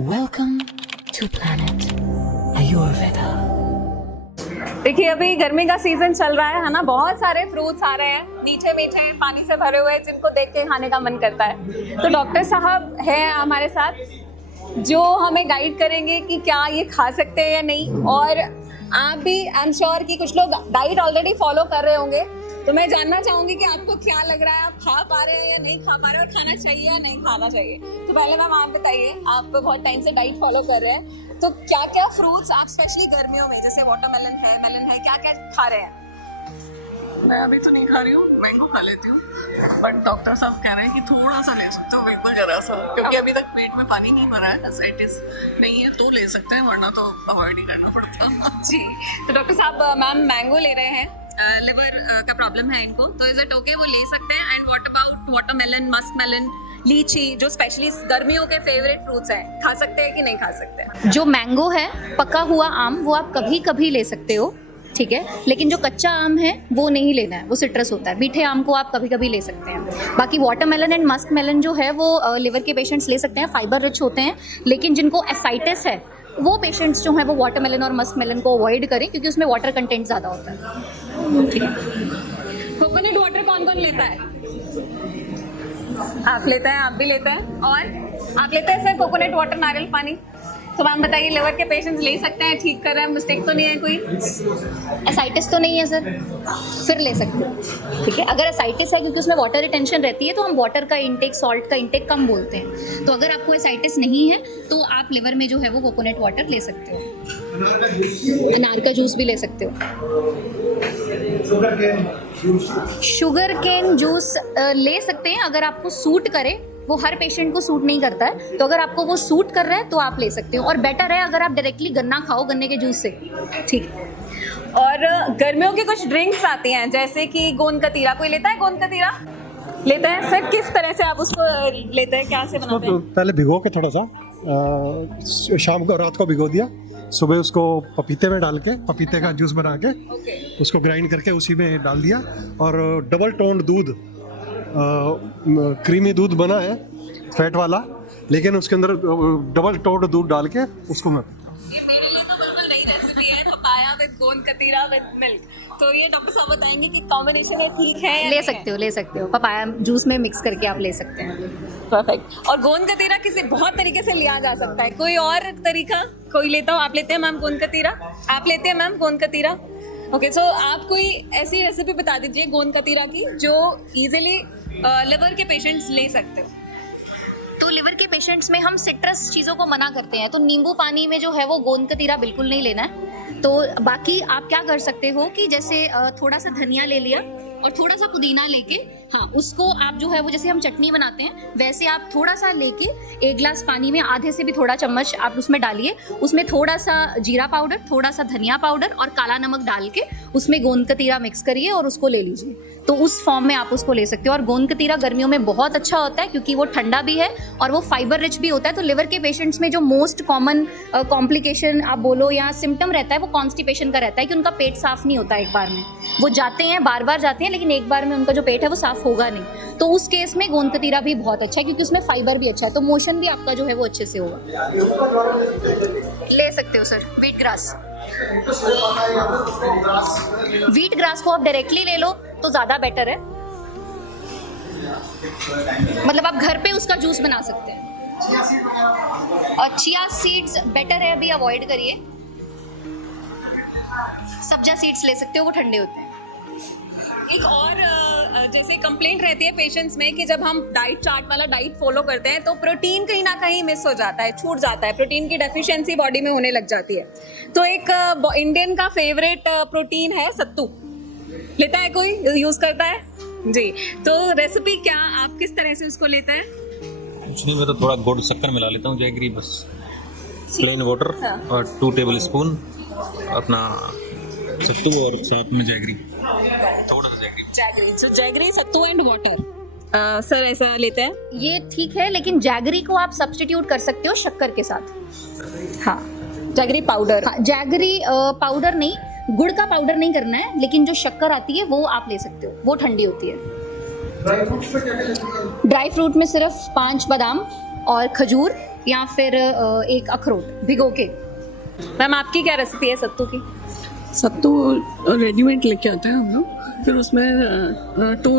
Welcome to planet Ayurveda. देखिए अभी गर्मी का सीजन चल रहा है ना, बहुत सारे फ्रूट्स आ रहे हैं मीठे मीठे पानी से भरे हुए, जिनको देख के खाने का मन करता है। तो डॉक्टर साहब हैं हमारे साथ जो हमें गाइड करेंगे कि क्या ये खा सकते हैं या नहीं। और आप भी आई एम श्योर कि कुछ लोग डाइट ऑलरेडी फॉलो कर रहे होंगे, तो मैं जानना चाहूंगी कि आपको क्या लग रहा है, आप खा पा रहे हैं या नहीं खा पा रहे हैं, और खाना चाहिए या नहीं खाना चाहिए। तो पहले मैम आप बताइए, आप बहुत टाइम से डाइट फॉलो कर रहे हैं, तो क्या क्या फ्रूट्स आप स्पेशली गर्मियों में, जैसे वाटरमेलन है, मेलन है, क्या क्या खा रहे हैं? मैं अभी तो नहीं खा रही हूँ, मैंगो खा लेती हूँ, बट डॉक्टर साहब कह रहे हैं कि थोड़ा सा ले सकते हो, बिल्कुल जरा सा, क्योंकि अभी तक पेट में पानी नहीं भरा है, एसाइटिस नहीं है तो ले सकते हैं, वरना तो अवॉइड ही करना पड़ता है। जी, तो डॉक्टर साहब मैम मैंगो ले रहे हैं, लिवर का प्रॉब्लम है इनको, तो इज इट ओके वो ले सकते हैं? And what about watermelon, muskmelon, लीची, जो स्पेशली गर्मियों के फेवरेट फ्रूट्स हैं, खा सकते हैं कि नहीं खा सकते? जो मैंगो है, पका हुआ आम, वो आप कभी कभी ले सकते हो, ठीक है, लेकिन जो कच्चा आम है वो नहीं लेना है, वो सिट्रस होता है। मीठे आम को आप कभी कभी ले सकते हैं। बाकी वाटरमेलन एंड मस्क मेलन जो है वो लिवर के पेशेंट्स ले सकते हैं, फाइबर रिच होते हैं, लेकिन जिनको एसाइटिस है वो पेशेंट्स जो हैं वो वाटरमेलन और मस्क मेलन को अवॉइड करें, क्योंकि उसमें वाटर कंटेंट ज़्यादा होता है, ठीक है। कोकोनट वाटर कौन कौन लेता है? आप लेते हैं, आप भी लेते हैं, और आप लेते हैं सर कोकोनट वाटर, नारियल पानी। तो मैम बताइए, लिवर के पेशेंट्स ले सकते हैं, ठीक कर रहे हैं, मिस्टेक तो नहीं है कोई? एसाइटिस तो नहीं है सर, फिर ले सकते हो, ठीक है। अगर एसाइटिस है, क्योंकि उसमें वाटर रिटेंशन रहती है, तो हम वाटर का इंटेक, सॉल्ट का इंटेक कम बोलते हैं। तो अगर आपको एसाइटिस नहीं है तो आप लिवर में जो है वो कोकोनट वाटर ले सकते हो। अनार का जूस भी ले सकते हो। शुगर केन जूस ले सकते हैं अगर आपको सूट करे, वो हर पेशेंट को सूट नहीं करता है, तो अगर आपको वो सूट कर रहा है तो आप ले सकते हो। और बेटर है अगर आप डायरेक्टली गन्ना खाओ, गन्ने के जूस से, ठीक है। और गर्मियों की कुछ ड्रिंक्स आती हैं, जैसे कि गोंद कतीरा, कोई लेता है गोंद कतीरा? लेते हैं सर, किस तरह से आप उसको लेते हैं, क्या से बनाते हैं? पहले भिगो के थोड़ा सा शाम को, रात को भिगो दिया, सुबह उसको पपीते में डाल के, पपीते का जूस बना के उसको ग्राइंड करके उसी में डाल दिया, और डबल टोन्ड दूध, क्रीमी दूध बना है फैट वाला, लेकिन उसके अंदर डबल टोन्ड दूध डाल के उसको मैं, ये मेरे लिए तो बिल्कुल नई रेसिपी है, पपाया विद गोंद कतीरा विद मिल्क। तो ये डॉक्टर साहब बताएंगे कि कॉम्बिनेशन है ठीक है या ले सकते हो, ले सकते हो, पपाया जूस में मिक्स करके आप ले सकते हैं। परफेक्ट। और गोंद कतीरा किसी बहुत तरीके से लिया जा सकता है, कोई और तरीका कोई लेता हो? आप लेते हैं मैम गोंद कतीरा? आप लेते हैं मैम गोंद कतीरा? ओके, सो आप कोई ऐसी रेसिपी बता दीजिए गोंद कतीरा की जो इजीली लिवर के पेशेंट्स ले सकते हो। तो लिवर के पेशेंट्स में हम सिट्रस चीज़ों को मना करते हैं, तो नींबू पानी में जो है वो गोंद कतीरा बिल्कुल नहीं लेना है। तो बाकी आप क्या कर सकते हो कि जैसे थोड़ा सा धनिया ले लिया और थोड़ा सा पुदीना लेके, हाँ, उसको आप जो है वो जैसे हम चटनी बनाते हैं वैसे आप थोड़ा सा लेके एक गिलास पानी में आधे से भी थोड़ा चम्मच आप उसमें डालिए, उसमें थोड़ा सा जीरा पाउडर, थोड़ा सा धनिया पाउडर और काला नमक डाल के उसमें गोंद कतीरा मिक्स करिए और उसको ले लीजिए। तो उस फॉर्म में आप उसको ले सकते हो। और गोंद कतीरा गर्मियों में बहुत अच्छा होता है, क्योंकि वो ठंडा भी है और वो फाइबर रिच भी होता है। तो लिवर के पेशेंट्स में जो मोस्ट कॉमन कॉम्प्लिकेशन आप बोलो या सिम्टम रहता है वो कॉन्स्टिपेशन का रहता है, कि उनका पेट साफ नहीं होता एक बार में। वो जाते हैं, बार बार जाते हैं, लेकिन एक बार में उनका जो पेट है वो साफ होगा नहीं। तो उस केस में गोंद कतीरा भी बहुत अच्छा है, क्योंकि उसमें फाइबर भी अच्छा है, तो मोशन भी आपका जो है वो अच्छे से होगा। ले सकते हो sir wheat grass. Wheat grass को आप डायरेक्टली ले लो तो ज़्यादा बेटर है, मतलब आप घर पे उसका जूस बना सकते हैं। और चिया सीड्स बेटर है, अभी अवॉइड करिए। सब्जा सीड्स ले सकते हो, वो ठंडे होते हैं। एक और जैसे कंप्लेंट रहती है पेशेंट्स में कि जब हम डाइट चार्ट वाला डाइट फॉलो करते हैं तो प्रोटीन कहीं ना कहीं मिस हो जाता है, छूट जाता है, प्रोटीन की डेफिशिएंसी बॉडी में होने लग जाती है। तो एक इंडियन का फेवरेट प्रोटीन है सत्तू, लेता है कोई, यूज करता है जी? तो रेसिपी क्या, आप किस तरह से उसको लेते हैं? कुछ नहीं, मैं तो थोड़ा गुड़ शक्कर मिला लेता हूँ, जैगरी, बस प्लेन वाटर और 2 टेबल स्पून अपना सत्तू और साथ में जैगरी, थोड़ा सा jaggery. So jaggery, sattu and water sir ऐसा लेते हैं? ये ठीक है, लेकिन जैगरी को आप सब्स्टिट्यूट कर सकते हो शक्कर के साथ। हाँ, जैगरी पाउडर। हाँ, जैगरी पाउडर नहीं, गुड़ का पाउडर नहीं करना है, लेकिन जो शक्कर आती है वो आप ले सकते हो, वो ठंडी होती है। ड्राई फ्रूट में सिर्फ 5 बादाम और खजूर या फिर एक अखरोट भिगो के। मैम आपकी क्या रेसिपी है सत्तू की? सत्तू रेडीमेड लेके आते हैं हम लोग, फिर उसमें 2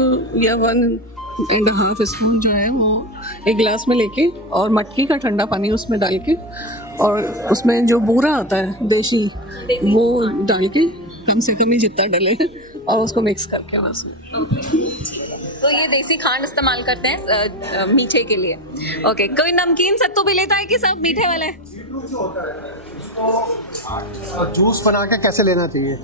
या 1.5 स्पून जो है वो एक गिलास में लेके और मटकी का ठंडा पानी उसमें डाल के और उसमें जो बूरा आता है देशी वो डाल के कम से कम ही जितना डले और उसको मिक्स करके बस। तो ये देसी खांड इस्तेमाल करते हैं मीठे के लिए। ओके, कोई नमकीन सत्तू भी लेता है कि सब मीठे वाला है? और जूस बना के कैसे लेना चाहिए?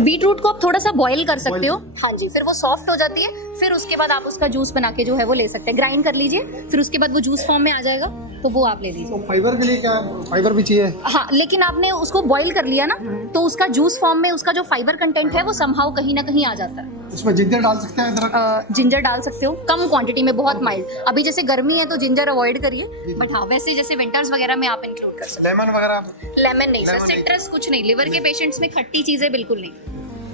बीटरूट को आप थोड़ा सा बॉईल कर सकते हो, हाँ जी, फिर वो सॉफ्ट हो जाती है, फिर उसके बाद आप उसका जूस बना के जो है वो ले सकते हैं, ग्राइंड कर लीजिए, फिर उसके बाद वो जूस फॉर्म में आ जाएगा, तो वो आप ले लीजिए। तो फाइबर के लिए क्या, फाइबर भी चाहिए? हाँ, लेकिन आपने उसको बॉईल कर लिया ना, तो उसका जूस फॉर्म में उसका जो फाइबर कंटेंट है वो समहाउ कहीं ना कहीं आ जाता है। उसमें जिंजर डाल सकते हैं, अदरक? जिंजर डाल सकते हो, कम क्वांटिटी में, बहुत माइल्ड। अभी जैसे गर्मी है तो जिंजर अवॉइड करिए, बट हाँ वैसे जैसे विंटर्स वगैरह में आप इंक्लूड कर सकते लेमन वगैरह? हो। लेमन नहीं सर, सिट्रस कुछ नहीं, लिवर के पेशेंट्स में खट्टी चीजें बिल्कुल नहीं।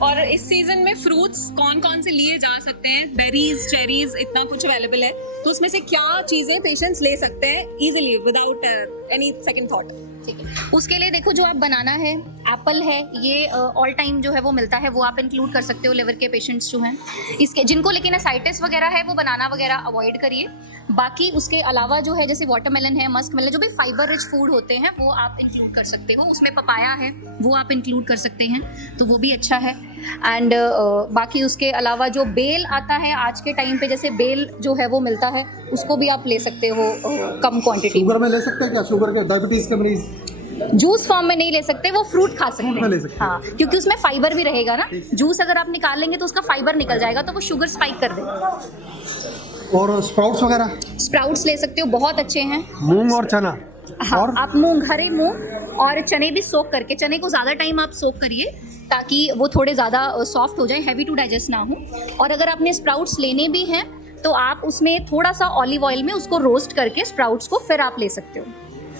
और इस सीजन में फ्रूट्स कौन कौन से लिए जा सकते हैं? बेरीज, चेरीज, इतना कुछ अवेलेबल है, तो उसमें से क्या चीजें पेशेंट्स ले सकते हैं easily without any second thought? ठीक है, उसके लिए देखो जो आप बनाना है, एप्पल है, ये ऑल टाइम जो है वो मिलता है, वो आप इंक्लूड कर सकते हो लिवर के पेशेंट्स जो हैं। इसके जिनको लेकिन एसाइटिस वगैरह है वो बनाना वगैरह अवॉइड करिए। बाकी उसके अलावा जो है जैसे वाटरमेलन है, मस्क मेलन, जो भी फाइबर रिच फूड होते हैं वो आप इंक्लूड कर सकते हो। उसमें पपाया है वो आप इंक्लूड कर सकते हैं, तो वो भी अच्छा है। एंड बाकी उसके अलावा जो बेल आता है आज के टाइम पे, जैसे बेल जो है वो मिलता है, उसको भी आप ले सकते हो कम क्वांटिटी। शुगर में ले सकते हैं क्या? शुगर के, डायबिटीज के मरीज जूस फॉर्म में नहीं ले सकते, वो फ्रूट खा सकते में ले हैं, सकते हैं। हाँ, क्योंकि उसमें फाइबर भी रहेगा ना। जूस अगर आप निकालेंगे तो उसका फाइबर निकल जाएगा, तो वो शुगर स्पाइक कर देगा। और स्प्राउट्स वगैरह? स्प्राउट्स ले सकते हो, बहुत अच्छे हैं। मूंग और चना? हाँ, और आप मूंग, हरे मूंग और चने भी सोक करके, चने को ज़्यादा टाइम आप सोक करिए ताकि वो थोड़े ज़्यादा सॉफ्ट हो जाए, हैवी टू डाइजेस्ट ना हो। और अगर आपने स्प्राउट्स लेने भी हैं तो आप उसमें थोड़ा सा ऑलिव ऑयल में उसको रोस्ट करके स्प्राउट्स को फिर आप ले सकते हो।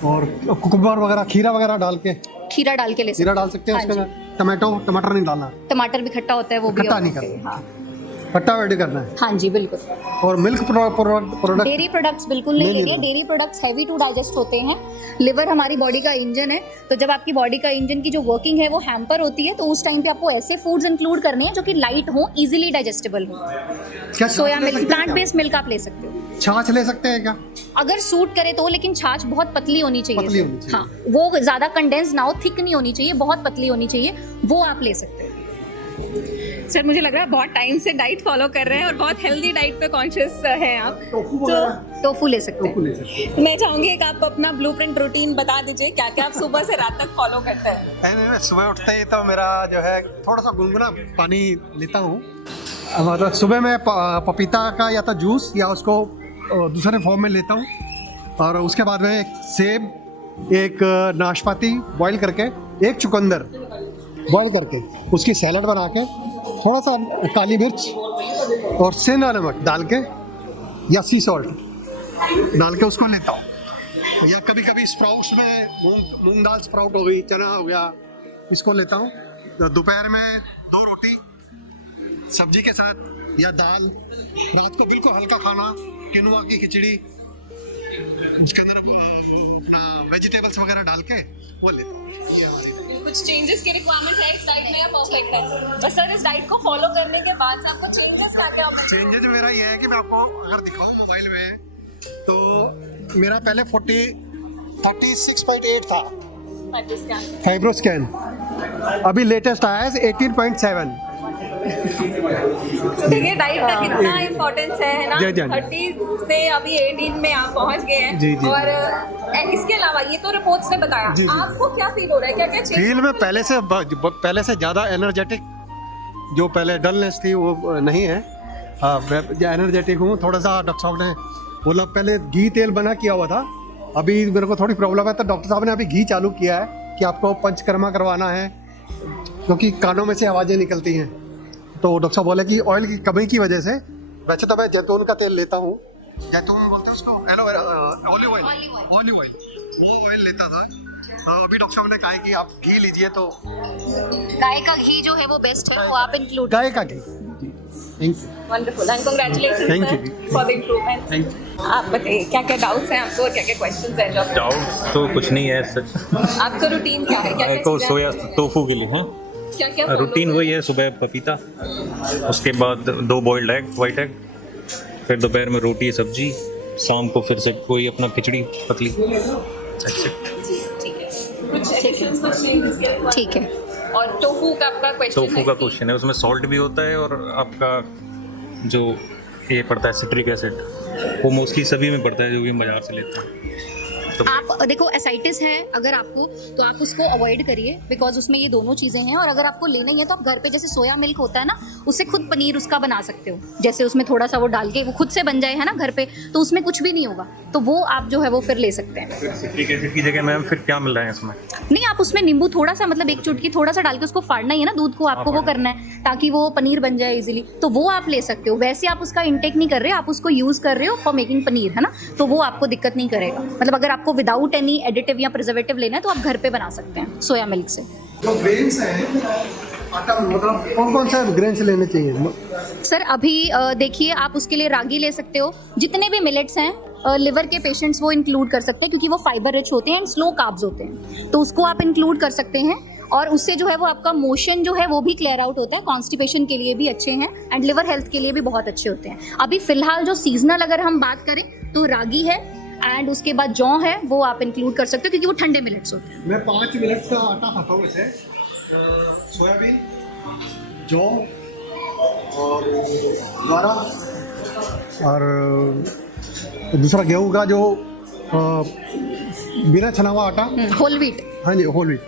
और कुकुम्बर वगैरह, खीरा वगैरह डाल के? खीरा डाल के ले सकते खीरा डाल सकते हैं हाँ उसके अंदर? टमाटर नहीं डालना? टमाटर भी खट्टा होता है, वो भी खट्टा avoid नहीं करिए, करना। हाँ खट्टा ऐड करना है? हाँ जी बिल्कुल। और मिल्क प्रोडक्ट? डेयरी प्रोडक्ट्स बिल्कुल नहीं नहीं लेने। Dairy products heavy to digest होते हैं। लिवर हमारी बॉडी का इंजन है, तो जब आपकी बॉडी का इंजन की जो वर्किंग है वो हैम्पर होती है, तो उस टाइम पे आपको ऐसे फूड्स इंक्लूड करने हैं जो कि लाइट हो, इजीली डाइजेस्टेबल हो। क्या सोया छाछ ले मिल्क, सकते हैं प्लांट बेस्ड मिल्क आप ले सकते हो। क्या? छाछ ले सकते हैं क्या? अगर सूट करे तो, लेकिन छाछ बहुत पतली होनी चाहिए। पतली होनी चाहिए। हाँ, वो ज्यादा कंडेंस ना हो, थिक नहीं होनी चाहिए, बहुत पतली होनी चाहिए, वो आप ले सकते हो। सर मुझे लग रहा है बहुत टाइम से डाइट फॉलो कर रहे हैं और बहुत हेल्दी डाइट पे कॉन्शियस हैं आप, तो टोफू ले सकते टोफू हैं। ले सकते हैं। मैं चाहूंगी एक आप अपना ब्लूप्रिंट रूटीन बता दीजिए, क्या क्या आप सुबह से रात तक फॉलो करते हैं? मैं सुबह उठते ही तो मेरा जो है थोड़ा सा गुनगुना पानी लेता हूँ। मतलब सुबह में पपीता का या तो जूस या उसको दूसरे फॉर्म में लेता हूँ, और उसके बाद में एक सेब, एक नाशपाती बॉईल करके, एक चुकंदर बॉईल करके उसकी सैलड बना के, थोड़ा सा काली मिर्च और सेंधा नमक डाल के या सी सॉल्ट डाल के उसको लेता हूँ। या कभी कभी स्प्राउट्स में मूंग दाल स्प्राउट हो गई, चना हो गया, इसको लेता हूँ। दोपहर में 2 रोटी सब्जी के साथ या दाल। रात को बिल्कुल हल्का खाना, किनुआ की खिचड़ी, उसके अंदर अपना वेजिटेबल्स वगैरह डाल के वो लेता हूँ। ये हमारी कुछ चेंजेस की रिक्वायरमेंट है इस डाइट में या परफेक्ट है? बस सर इस डाइट को फॉलो करने के बाद से आपको चेंजेस क्या क्या होंगे? चेंजेस मेरा ये है कि मैं आपको अगर दिखाऊं मोबाइल में, तो मेरा पहले 36.8 था फाइब्रोस्कैन, अभी लेटेस्ट आया है 18.7। तो देखिए डाइट का कितना इम्पोर्टेंस है ना। जी, जी। 30 से अभी 18 में आप पहुंच गए हैं। जी, जी। और इसके अलावा ये तो रिपोर्ट्स ने बताया, जी, जी। आपको क्या फील हो रहा है, क्या क्या चेंज? फील में पहले से ज़्यादा एनर्जेटिक, जो पहले डलनेस थी वो नहीं है। एनर्जेटिक हूँ थोड़ा सा। डॉक्टर साहब ने बोला, पहले घी तेल बना किया हुआ था, अभी मेरे को थोड़ी प्रॉब्लम है, तो डॉक्टर साहब ने अभी घी चालू किया है कि आपको पंचकर्मा करवाना है, क्योंकि कानों में से आवाज़ें निकलती हैं। तो डॉक्टर साहब बोले कि ऑयल की कमी की वजह से, वैसे तो मैं जैतून का तेल लेता हूँ, जैतून बोलते हैं उसको, एलोवेरा, ऑलिव ऑयल, वो ऑयल लेता था। अभी डॉक्टर साहब ने कहा है कि आप घी लीजिए, तो गाय का घी जो है वो बेस्ट है, वो आप इंक्लूड। गाय का घी। Thank you. Wonderful and congratulations Thank you. For the improvement. Thank you. आप बताइए क्या क्या डाउट्स हैं आपको और क्या क्या क्वेश्चंस हैं जो आप- डाउट तो कुछ नहीं है सच। आपका रूटीन क्या है, क्या क्या को चीज़ें सोया हैं? टोफू के लिए हाँ क्या क्या रूटीन वही है, सुबह पपीता, उसके बाद 2 बॉइल्ड एग, वाइट एग, फिर दोपहर में रोटी सब्जी, शाम को फिर से कोई अपना खिचड़ी पतली। That's it। ठीक है, कुछ एडिशंस कुछ changes के लिए? ठीक है। और टोफू का आपका क्वेश्चन टोफू का क्वेश्चन है, उसमें सॉल्ट भी होता है और आपका जो ये पड़ता है सिट्रिक एसिड, वो मोस्टली सभी में पड़ता है जो भी हम बाजार से लेते हैं। तो आप देखो एसाइटिस है अगर आपको, तो आप उसको अवॉइड करिए बिकॉज उसमें ये दोनों चीज़ें हैं। और अगर आपको लेना ही है तो आप घर पे जैसे सोया मिल्क होता है ना, उससे खुद पनीर उसका बना सकते हो। जैसे उसमें थोड़ा सा वो डाल के वो खुद से बन जाए है ना घर पे, तो उसमें कुछ भी नहीं होगा, तो वो आप जो है वो फिर ले सकते हैं। फिर सिट्रिक एसिड की जगह मैम फिर क्या मिल रहा है इसमें? नहीं, आप उसमें नींबू थोड़ा सा मतलब 1 चुटकी थोड़ा सा डाल के उसको फाड़ना ही है ना दूध को, आपको वो करना है ताकि वो पनीर बन जाए इजीली, तो वो आप ले सकते हो। वैसे आप उसका इंटेक नहीं कर रहे, आप उसको यूज़ कर रहे हो फॉर मेकिंग पनीर, है ना, तो वो आपको दिक्कत नहीं करेगा। मतलब अगर आपको विदाउट एनी एडिटिव या प्रिजर्वेटिव लेना है तो आप घर पे बना सकते हैं सोया मिल्क से। जो ग्रेन्स हैं आटा मतलब कौन कौन सा ग्रेन्स लेने चाहिए? सर अभी देखिए आप उसके लिए रागी ले सकते हो, जितने भी मिलेट्स हैं लिवर के पेशेंट्स वो इंक्लूड कर सकते हैं क्योंकि वो फाइबर रिच होते हैं एंड स्लो कार्ब्स होते हैं, तो उसको आप इंक्लूड कर सकते हैं। और उससे जो है वो आपका मोशन जो है वो भी क्लियर आउट होता है, कॉन्स्टिपेशन के लिए भी अच्छे हैं एंड लिवर हेल्थ के लिए भी बहुत अच्छे होते हैं। अभी फिलहाल जो सीजनल अगर हम बात करें तो रागी है एंड उसके बाद जौ है, वो आप इंक्लूड कर सकते हो क्योंकि वो ठंडे मिलेट्स होते हैं। मैं 5 मिनट का आटा खाता हूँ वैसे, सोयाबीन, जौ और ज्वारा और दूसरा गेहूँ का जो बिना छना हुआ आटा, होल व्हीट। हाँ जी होल व्हीट,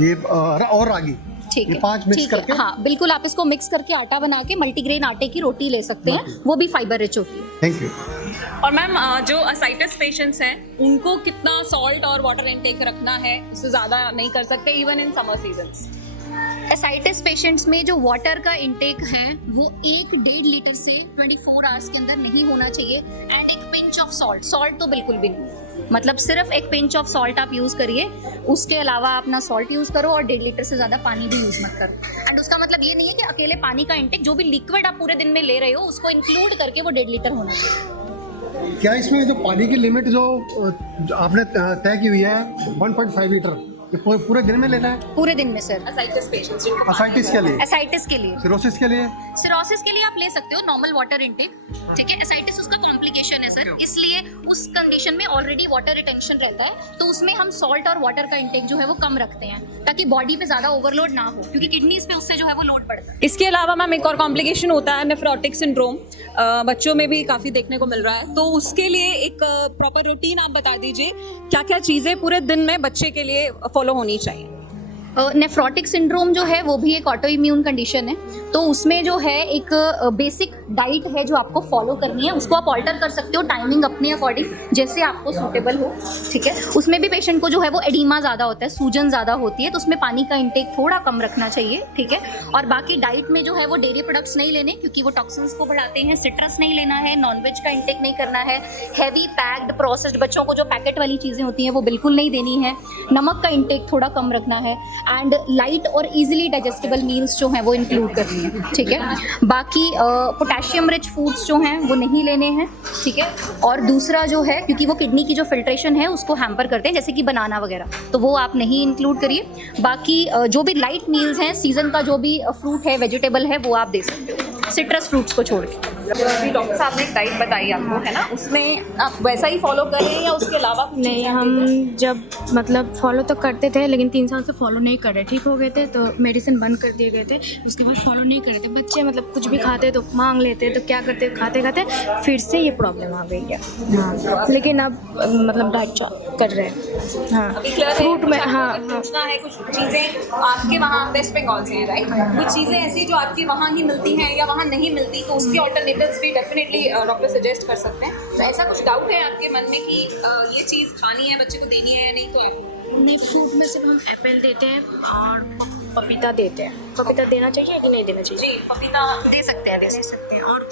ये और रागी, ठीक ये है, 5 मिक्स ठीक है, करके। हाँ बिल्कुल, आप इसको मिक्स करके आटा बना के मल्टीग्रेन आटे की रोटी ले सकते हैं, वो भी फाइबर रिच होती है। Thank you. और मैम जो असाइटिस पेशेंट्स हैं उनको कितना सॉल्ट और वाटर इनटेक रखना है? उससे ज़्यादा नहीं कर सकते even in summer seasons. Ascites patients में जो वाटर का इंटेक है वो 1-1.5 लीटर से 24 आवर्स के अंदर नहीं होना चाहिए एंड एक पिंच ऑफ सॉल्ट, सॉल्ट तो बिल्कुल भी नहीं, मतलब सिर्फ एक पिंच ऑफ सॉल्ट आप यूज़ करिए, उसके अलावा अपना सॉल्ट यूज़ करो और 1.5 लीटर से ज़्यादा पानी भी यूज़ मत करो। एंड उसका मतलब ये नहीं है कि अकेले पानी का इंटेक, जो भी लिक्विड आप पूरे दिन में ले रहे हो उसको इंक्लूड करके वो 1.5 लीटर होना चाहिए। क्या इसमें जो पानी की लिमिट जो आपने तय की हुई है 1.5 लीटर, ये पूरे दिन में लेना है? पूरे दिन में सर। असाइटिस पेशेंट्स असाइटिस के लिए, एसाइटिस के लिए, सिरोसिस के लिए, सिरोसिस के लिए आप ले सकते हो नॉर्मल वाटर इंटेक, ठीक है। एसाइटिस उसका कॉम्प्लिकेशन है सर, इसलिए उस कंडीशन में ऑलरेडी वाटर रिटेंशन रहता है, तो उसमें हम सॉल्ट और वाटर का इंटेक जो है वो कम रखते हैं ताकि बॉडी पे ज्यादा ओवरलोड ना हो, क्योंकि किडनीज पे उससे जो है वो लोड बढ़ता है। इसके अलावा मैम एक और कॉम्प्लिकेशन होता है नेफ्रोटिक सिंड्रोम, बच्चों में भी काफ़ी देखने को मिल रहा है, तो उसके लिए एक प्रॉपर रूटीन आप बता दीजिए, क्या क्या चीज़ें पूरे दिन में बच्चे के लिए फॉलो होनी चाहिए? नेफ्रोटिक सिंड्रोम जो है वो भी एक ऑटो इम्यून कंडीशन है, तो उसमें जो है एक बेसिक डाइट है जो आपको फॉलो करनी है, उसको आप ऑल्टर कर सकते हो टाइमिंग अपने अकॉर्डिंग जैसे आपको सूटेबल हो, ठीक है। उसमें भी पेशेंट को जो है वो एडीमा ज़्यादा होता है, सूजन ज़्यादा होती है, तो उसमें पानी का इंटेक थोड़ा कम रखना चाहिए, ठीक है। और बाकी डाइट में जो है वो डेयरी प्रोडक्ट्स नहीं लेने क्योंकि वो टॉक्सिन्स को बढ़ाते हैं, सिट्रस नहीं लेना है, नॉनवेज का इंटेक नहीं करना है, हैवी पैक्ड प्रोसेस्ड बच्चों को जो पैकेट वाली चीज़ें होती हैं वो बिल्कुल नहीं देनी है, नमक का इंटेक थोड़ा कम रखना है एंड लाइट और इजीली डाइजेस्टेबल मील्स जो हैं वो इंक्लूड करनी है, ठीक है। बाकी पोटेशियम रिच फूड्स जो हैं वो नहीं लेने हैं, ठीक है। और दूसरा जो है क्योंकि वो किडनी की जो फिल्ट्रेशन है उसको हैम्पर करते हैं, जैसे कि बनाना वगैरह, तो वो आप नहीं इंक्लूड करिए। बाकी जो भी लाइट मील्स हैं, सीजन का जो भी फ्रूट है, वेजिटेबल है, वो आप दे सकते हो, सिट्रस फ्रूट्स को छोड़ के। अभी डॉक्टर साहब ने एक डाइट बताई आपको, है ना, उसमें आप वैसा ही फॉलो कर रहे हैं या उसके अलावा कुछ नहीं, चीज़ें हम हैं? जब मतलब फॉलो तो करते थे लेकिन 3 साल से फॉलो नहीं कर रहे, ठीक हो गए थे तो मेडिसिन बंद कर दिए गए थे, उसके बाद फॉलो नहीं कर रहे थे। बच्चे मतलब कुछ भी खाते तो मांग लेते, तो क्या करते, खाते खाते फिर से ये प्रॉब्लम आ गई है। हाँ, लेकिन अब मतलब डाइट कर रहे हैं। हाँ, अभी क्लियर है, फ्रूट में, कुछ हाँ आपको पूछना है, कुछ चीज़ें आपके वहाँ वेस्ट बंगाल से हैं, राइट, कुछ चीज़ें ऐसी जो आपके वहाँ ही मिलती हैं या वहाँ नहीं मिलती, तो उसके ऑल्टरनेटिव्स भी डेफिनेटली डॉक्टर सजेस्ट कर सकते हैं। तो ऐसा कुछ डाउट है आपके मन में कि ये चीज़ खानी है, बच्चे को देनी है या नहीं, तो आप नहीं, फ्रूट में सिर्फ हम एप्पल देते हैं और पपीता देते हैं। पपीता देना चाहिए कि नहीं देना चाहिए? जी पपीता दे सकते हैं, दे सकते हैं। और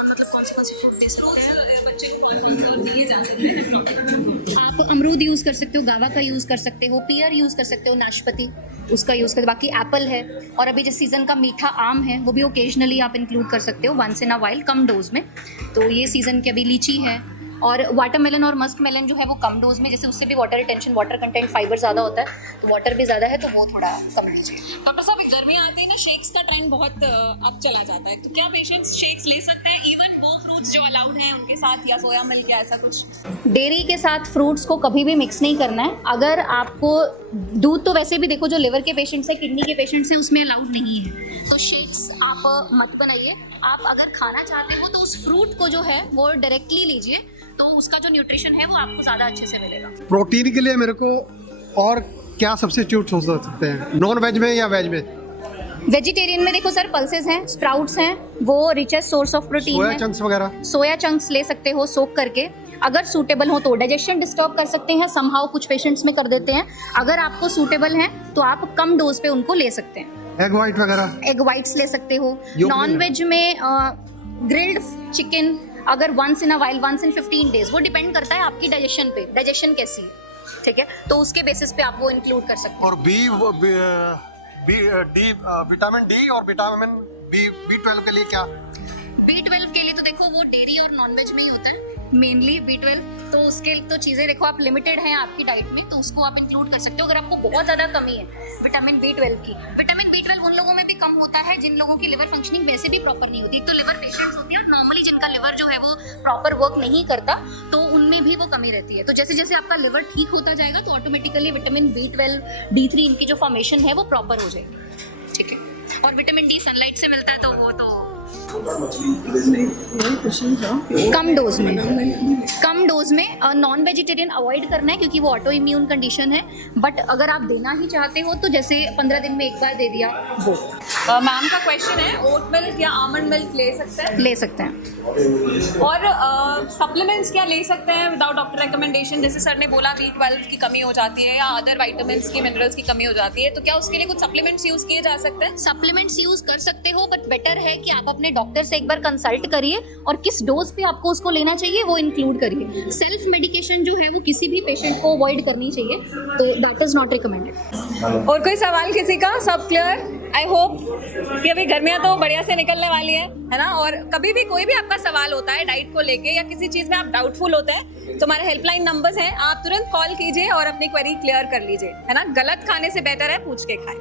मतलब कौन से फ्रूट दे सकते हैं? बच्चे को कौन कौन से दिए जा सकते हैं? आप अमरूद यूज़ कर सकते हो, गावा का यूज़ कर सकते हो, पियर यूज़ कर सकते हो, नाशपाती उसका यूज़ कर, बाकी एप्पल है, और अभी जिस सीज़न का मीठा आम है वो भी ओकेजनली आप इंक्लूड कर सकते हो, वंस इन अ वाइल, कम डोज में। तो ये सीज़न की अभी लीची है और वाटरमेलन और मस्क मेलन जो है वो कम डोज में, जैसे उससे भी water retention, water content, fibre ज़्यादा होता है, तो वाटर भी ज़्यादा है तो वो थोड़ा कम लीजिए। डॉक्टर साहब गर्मियाँ आती है ना, शेक्स का ट्रेंड बहुत अब चला जाता है, तो क्या पेशेंट्स शेक्स ले सकते हैं इवन वो फ्रूट्स जो अलाउड हैं उनके साथ, या सोया मिल्क या ऐसा कुछ? डेयरी के साथ फ्रूट्स को कभी भी मिक्स नहीं करना है। अगर आपको दूध तो वैसे भी देखो जो लिवर के पेशेंट्स हैं, किडनी के पेशेंट्स हैं, उसमें अलाउड नहीं है, तो शेक्स आप मत बनाइए। आप अगर खाना चाहते हो तो उस फ्रूट को जो है वो डायरेक्टली लीजिए, तो उसका जो न्यूट्रिशन है वो आपको ज़्यादा अच्छे से मिलेगा। प्रोटीन के लिए मेरे को और क्या सब्स्टिट्यूट हो सकते हैं, नॉन वेज में या वेज में? वेजिटेरियन में देखो सर, पल्सेस हैं, स्प्राउट्स हैं, वो richest source of protein soya है। चंक्स वगैरह? सोया चंक्स ले सकते हो सोक करके, अगर सूटेबल हो तो। डाइजेशन डिस्टर्ब कर सकते हैं समहाउ, कुछ पेशेंट्स में कर देते हैं। अगर आपको सूटेबल हैं तो आप कम डोज पे उनको ले सकते हैं। एग वाइट वगैरह? एग वाइट्स ले सकते हो। Yolk नॉन वेज में ग्रिल्ड चिकन, अगर once in a while, once in 15 days, वो डिपेंड करता है आपकी डाइजेशन पे, डाइजेशन कैसी है, ठीक है, तो उसके बेसिस पे आप वो इंक्लूड कर सकते हैं। और डी, विटामिन डी और विटामिन B12 के लिए क्या? B12 के लिए तो देखो वो डेयरी और नॉनवेज में ही होता है मेनली B12, तो उसके तो चीज़ें देखो आप लिमिटेड हैं आपकी डाइट में, तो उसको आप इंक्लूड कर सकते हो। अगर आपको बहुत ज़्यादा कमी है विटामिन B12 की, विटामिन B12 उन लोगों में भी कम होता है जिन लोगों की लिवर फंक्शनिंग वैसे भी प्रॉपर नहीं होती। तो लिवर पेशेंट्स होती है और नॉर्मली जिनका लिवर जो है वो प्रॉपर वर्क नहीं करता, तो उनमें भी वो कमी रहती है। तो जैसे जैसे आपका लिवर ठीक होता जाएगा तो ऑटोमेटिकली विटामिन B12, D3 इनकी जो फॉर्मेशन है वो प्रॉपर हो जाएगी, ठीक है। और विटामिन डी सनलाइट से मिलता है तो वो तो कम डोज में नॉन वेजिटेरियन अवॉइड करना है क्योंकि वो ऑटो इम्यून कंडीशन है। बट अगर आप देना ही चाहते हो तो जैसे 15 दिन में एक बार दे दिया वो। मैम का क्वेश्चन है, ओट मिल्क या आमंड मिल्क ले सकते हैं? ले सकते हैं। और सप्लीमेंट्स क्या ले सकते हैं विदाउट डॉक्टर रिकमेंडेशन? जैसे सर ने बोला B12 की कमी हो जाती है या अदर विटामिन्स की, मिनरल्स की कमी हो जाती है, तो क्या उसके लिए कुछ सप्लीमेंट्स यूज किए जा सकते हैं? सप्लीमेंट्स यूज कर सकते हो, बट बेटर है कि आप अपने डॉक्टर से एक बार कंसल्ट करिए और किस डोज पे आपको उसको लेना चाहिए वो इंक्लूड करिए। सेल्फ मेडिकेशन जो है वो किसी भी पेशेंट को अवॉइड करनी चाहिए, तो दैट इज नॉट रिकमेंडेड। और कोई सवाल किसी का? सब क्लियर? आई होप कि अभी गर्मियाँ तो बढ़िया से निकलने वाली है ना। और कभी भी कोई भी आपका सवाल होता है डाइट को लेके या किसी चीज़ में आप डाउटफुल होते हैं तो हमारे हेल्पलाइन नंबर्स हैं, आप तुरंत कॉल कीजिए और अपनी क्वेरी क्लियर कर लीजिए, है ना। गलत खाने से बेहतर है पूछ के खाएं,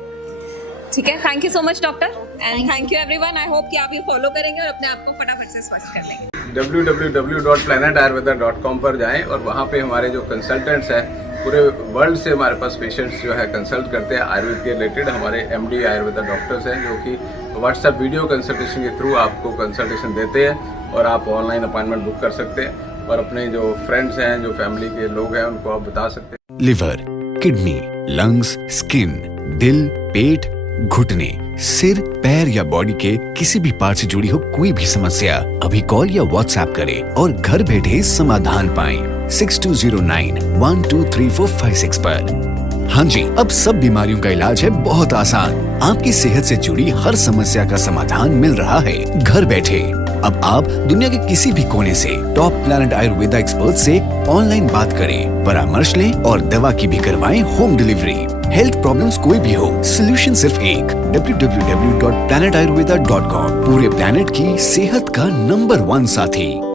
ठीक है। Thank you so much doctor, and thank you everyone. I hope कि आप ये फॉलो करेंगे और अपने आप को फटाफट से स्वस्थ कर लेंगे। www.planetayurveda.com पर जाएं और वहाँ पे हमारे जो कंसल्टेंट्स हैं पूरे वर्ल्ड से हमारे पास पेशेंट्स जो है कंसल्ट करते हैं आयुर्वेद के रिलेटेड। हमारे MD आयुर्वेदा डॉक्टर्स हैं जो कि व्हाट्सएप वीडियो कंसल्टेशन के थ्रू आपको कंसल्टेशन देते हैं और आप ऑनलाइन अपॉइंटमेंट बुक कर सकते हैं और अपने जो फ्रेंड्स हैं, जो फैमिली के लोग हैं, उनको आप बता सकते हैं। लिवर, किडनी, लंग्स, स्किन, दिल, पेट, घुटने, सिर, पैर या बॉडी के किसी भी पार्ट से जुड़ी हो कोई भी समस्या, अभी कॉल या व्हाट्सएप करें और घर बैठे समाधान पाएं 6209123456 पर। हाँ जी, अब सब बीमारियों का इलाज है बहुत आसान। आपकी सेहत से जुड़ी हर समस्या का समाधान मिल रहा है घर बैठे। अब आप दुनिया के किसी भी कोने से टॉप प्लैनेट आयुर्वेदा एक्सपर्ट से ऑनलाइन बात करें, परामर्श लें और दवा की भी करवाएं होम डिलीवरी। हेल्थ प्रॉब्लम्स कोई भी हो, सोल्यूशन सिर्फ एक, www.planetayurveda.com। पूरे प्लैनेट की सेहत का नंबर 1 साथी।